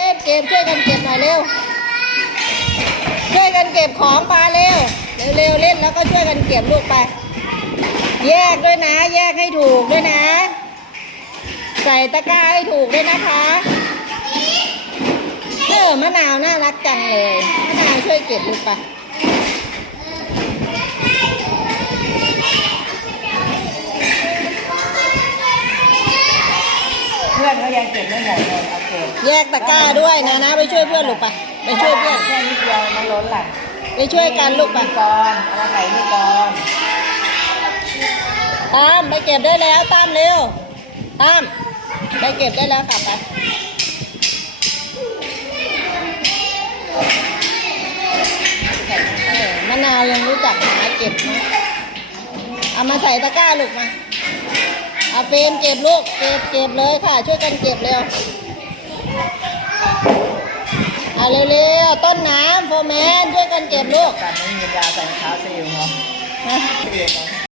เล่นเกมช่วยกันเก็บหน่อยเร็ว ช่วยกันเก็บของมาเร็ว เร็วๆเล่นแล้วก็ช่วยกันเก็บลูกไป แยกด้วยนะ แยกให้ถูกด้วยนะ ใส่ตะกร้าให้ถูกด้วยนะคะเออมะนาวน่ารักจังเลย มะนาวช่วยเก็บลูกไป อนเขายังเก็บไม่หมดเลยเอาเก็บแยกตะกร้าด้วยนะนะไปช่วยเพื่อนลูกไปไปช่วยเพื่อนแค่นิดเดียวมันล้นล่ะไปช่วยกันลูกไปนี่ก่อนเอามาใส่นี่ก่อนตามไปเก็บได้แล้วตามเร็วตามไปเก็บได้แล้วค่ะไปเออมะนาวยังรู้จักหาเก็บนะเอามาใส่ตะกร้าลูกมาเอาเฟรมเก็บลูก เก็บเก็บเลยค่ะ ช่วยกันเก็บเร็วเอาเร็วๆต้นน้ำโฟร์แมนช่วยกันเก็บลูกแต่ไม่มียาใส่รองเท้าซิลเนาะนะซิลเนาะ